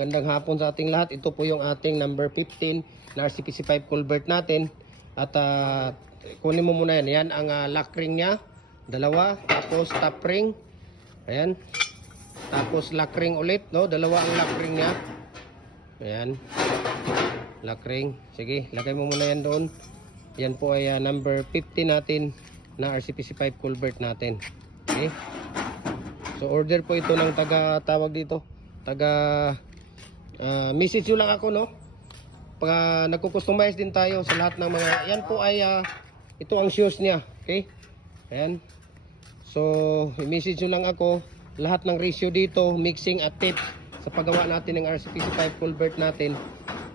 Magandang hapon sa ating lahat. Ito po yung ating number 15 na RCPC5 culvert natin. At kunin mo muna yan. Yan ang lock ring niya. Dalawa. Tapos top ring. Ayan. Tapos lock ring ulit. No? Dalawa ang lock ring niya. Ayan. Lock ring. Sige, lagay mo muna yan doon. Yan po ay number 15 natin na RCPC5 culvert natin. Okay. So order po ito ng tawag dito. Message nyo lang ako, no? Pag nagko-customize din tayo sa lahat ng mga, yan po ay ito ang shoes niya, okay? Ayan. So message nyo lang ako lahat ng ratio dito, mixing at tips sa paggawa natin ng RCPC5 culvert natin.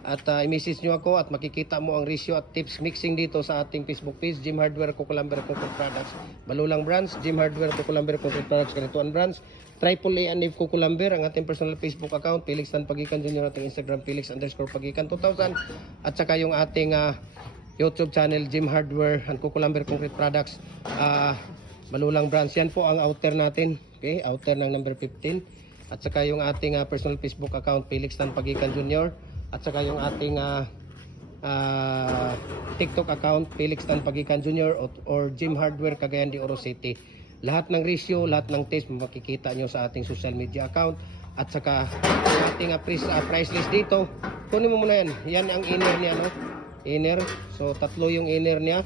At i-message nyo ako at makikita mo ang ratio at tips mixing dito sa ating Facebook page, Jim Hardware Cocolumber Concrete Products. Balulang Brands, Jim Hardware Cocolumber Concrete Products, Ganituan Brands, Triple A and Nave Cocolumber, ang ating personal Facebook account, Felix Tan Pagikan Jr., ating Instagram, Felix_Pagikan 2000, at saka yung ating YouTube channel, Jim Hardware and Cocolumber Concrete Products, Balulang Brands. Yan po ang outer natin, okay? Outer ng number 15. At saka yung ating personal Facebook account, Felix Tan Pagikan Jr., at saka yung ating TikTok account, Felix Tan Pagikan Jr. or Jim Hardware Cagayan de Oro City. Lahat ng ratio, lahat ng test makikita nyo sa ating social media account. At saka yung ating price list dito. Kunin mo muna yan. Yan ang inner niya, no? Inner. So tatlo yung inner niya.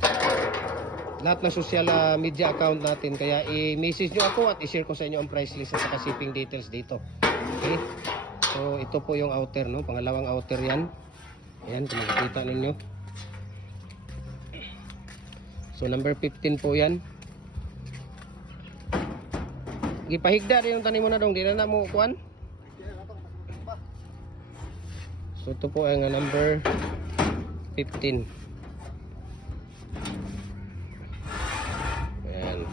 Lahat ng social media account natin. Kaya i-message nyo ako at i-share ko sa inyo ang price list at saka shipping details dito. Okay? So ito po yung outer, no? Pangalawang outer yan. Ayan, kung makikita ninyo. So number 15 po yan. Gipahigda rin yung tanim mo na dong. Di na mo kuhan. So ito po ang number 15. Ayan.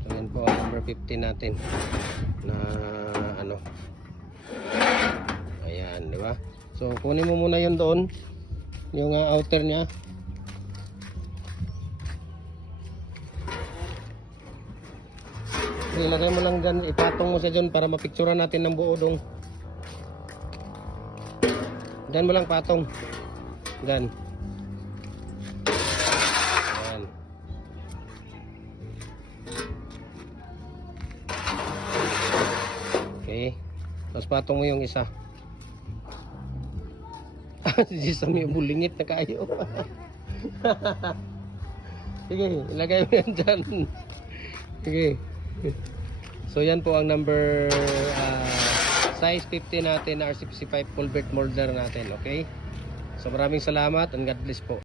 So yan po ang number 15 natin. Na ano. Ayan, di ba? So kunin mo muna yun doon. Yung outer niya. Ilagay mo lang dyan, ipatong mo siya dyan para mapicturean natin ng buo dong. Dyan mo lang patong. Dyan. Ayan. Okay. Tapos patong mo yung isa. Si Sammy bulingit na kayo. Sige, ilagay mo yan dyan. Sige. So yan po ang number size 50 natin na RCPC5 culvert molder natin, okay? So maraming salamat and God bless po.